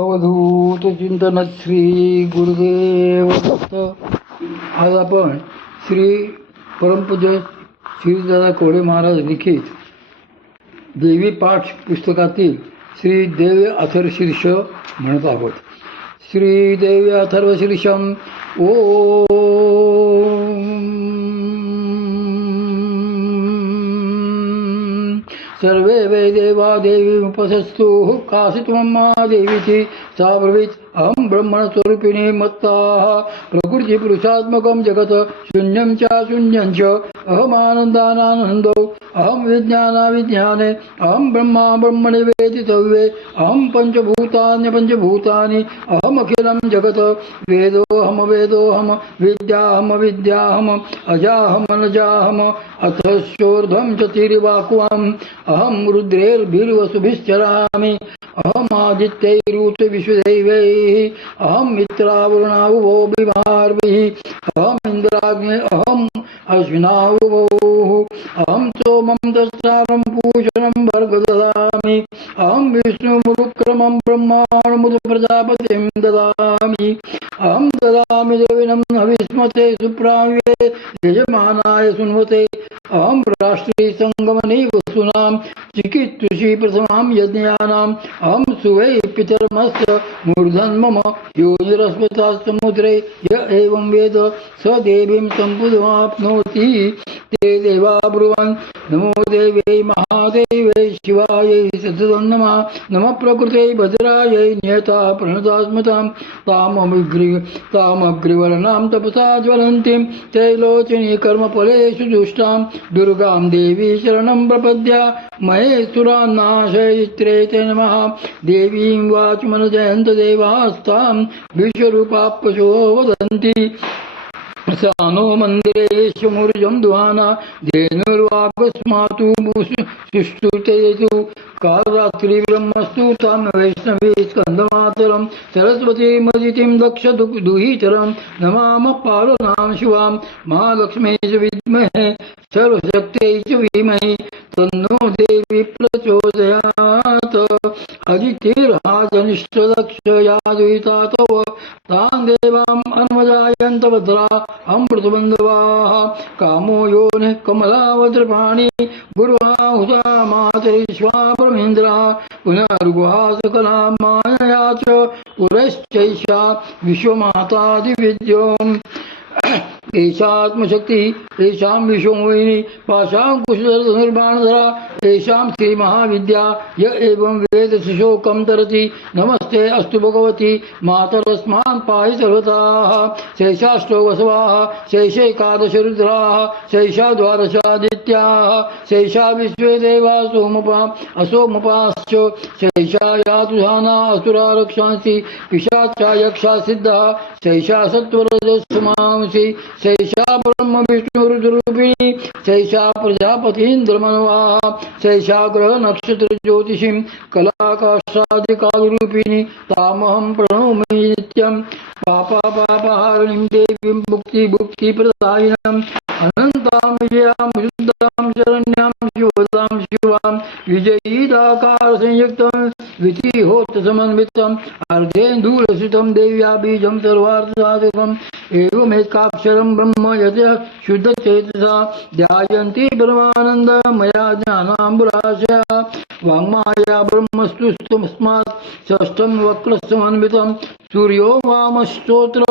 अवधूत चिंतन श्री गुरुदेव दत्त. आज आपण श्री परमपूज्य श्रीदादा कोडे महाराज लिखित देवी पाठ पुस्तकातील श्री देवी अथर्वशीर्ष म्हणत आहोत. श्री देवी अथर्वशीर्षम सर्वे वै देवा देवी उपसस्तु कासित्वम्मा देवीची सा ब्रवीत अहम ब्रह्मणस्वरूपिणी मत्ताः प्रकृती पुरुषात्मकं जगत शून्यं च शून्यं च अहमानन्दानानन्दो अहम विज्ञानाविज्ञाने अहम ब्रह्मा ब्रह्मणे वेदितव्ये अहम पंचभूतान्यपंचभूतानि अहमखिलं जगत वेदोऽहम विद्याहम विद्याहम अजाहम अनजाहम अथश्चोर्ध्वं च तिर्वाक्वाम् अहम रुद्रैर्भिर्वसुभिश्चरामि अहमादित्यैरुत विश्वदैवैः अहम मित्रावरुणावुभो बिभार्भिः अहम इन्द्राग्ने अहम अश्विनावुभोः अहम सोमं तत्सारं पूषणं भर्ग ददामि अहम विष्णुमुरुक्रमं ब्रह्माणमुद प्रजापतिं ददामि अहम ददामि देविनं हविस्मते सुप्राव्ये यजमानाय सुन्वते अहम राष्ट्री संगमने वसुनां चिकित्सुषी प्रथमां यज्ञानाम् अहम सुवै पितरमस्य मूर्धन्मम योनिरस्मता समुद्रे य एवं वेद स देवीं सम्पुदमाप्नोति. ते देवा ब्रुवन् नमो देव्यै महादेव्यै शिवायै सततं नमः प्रकृते भद्रायै नियता प्रणतास्मतां तामग्रिवर्णां तपसा ज्वलन्तीं त्रैलोचनी कर्मफलेषु दुष्टां दुर्गां देवी शरणं प्रपद्या महेश्वरान्नाशयित्रे नमः. देवीं वाचमनजयन्त देवास्तां विश्वरूपाप्पशो वदन्ति. सा नो मन्दिरेषु मूर्जं दुहाना धेनुर्वागस्मातु सुष्ठुतेषु कालरात्रि ब्रह्मस्तु तां वैष्णवी स्कन्दमातरं सरस्वती मदितिं दक्ष दुहितरं नमामः पालनां शिवां महालक्ष्मी च विद्महे सर्वशक्त्यै च धीमहि तन्नो देवी प्रचोदयात्. अदितिर्हाजनिष्ठदक्षया दुहिता तव तां देवाम् अन्वजायन्त भद्रा अमृतबन्धवाः कामो योनिः कमलावज्रपाणि गुरुवाहुता मातरिश्वा परमेन्द्रः पुनर्गुहा सकला मायया च पुरश्चैषा विश्वमातादिविद्योम्. एषात्मशक्ति एषां विश्वमोहिनी पाशाङ्कुशधनुर्बाणधरा एषां श्रीमहाविद्या य एवं वेद सुशोकं तरति. नमस्ते अस्तु भगवती मातरस्मान् पाहि सर्वतः. शैषाष्टो वसवाः शैषैकादश रुद्राः शैषा द्वादशादित्याः शैषा विश्वे देवा असोमपाश्च शैषा यातुधाना असुरा रक्षांसि पिशाचा यक्षा सिद्धः शैषा सत्वरजस्मांसि शैषा ब्रह्म विष्णु रुद्ररूपिणी शैषा प्रजापतीन्द्रमनवाः शैषा ग्रह नक्षत्र ज्योतिषीं कलाकाशादिकालरूपिणी तामहं प्रणौमि नित्यं. पापाहारिणीं देवीं भुक्तिप्रदायिनीम् अनन्तां विजयां शुद्धां शरण्यां शिवदां शिवां विजयीदाकार संयुक्तं विधिहोत्रसमन्वितम् अर्धेन्दूरसुतं देव्या बीजं सर्वार्थसाधकम् एवमेकाक्षरं ब्रह्म यतः शुद्धचेतसा ध्यायन्ति परमानन्द मया ज्ञानाम्बुराशया वाङ्माया ब्रह्मस्तु तस्मात् षष्ठं वक्रसमन्वितं सूर्यो वामस्तोत्र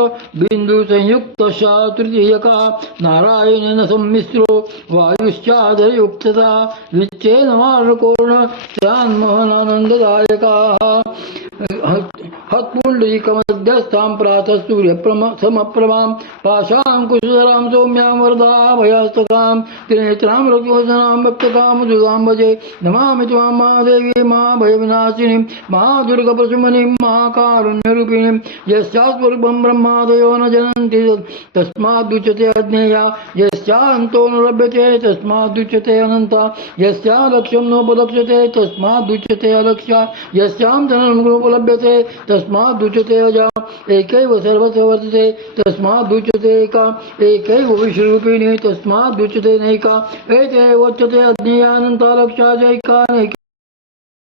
बिन्दुसंयुक्तशा तृतीयका नारायणेन सम्मिश्रो वायुश्चादयुक्तता विच्चेन मार्गकोर्ण स्यान्मोहनानन्ददायकाः. हत्पुण्डरीकमध्यस्थां प्रातः सूर्यसमप्रभां पाशाङ्कुशधरां सौम्यां वरदाभयस्तकां त्रिनेत्रां रघुवदनां भक्तकां दुदां भजे. नमामि त्वां महादेवी महाभयविनाशिनीं महादुर्गप्रशमनीं महाकारुण्यरूपिणीं. यस्यास्वरूपं ब्रह्मादयो न जनन्ति तस्मादुच्यते अज्ञेया यस्यान्तो न लभ्यते तस्मादुच्यते अनन्ता यस्या लक्ष्यं नोपलक्ष्यते तस्मादुच्यते अलक्ष्या यस्यां धनं नोपलभ्यते तस्मादुच्यते अजा. एकैव सर्वत्र वर्तते तस्मादुच्यते एका एकैव विश्वरूपिणी तस्मादुच्यते नैका. एते उच्यते अज्ञेयानन्ता लक्ष्या जैका नैका.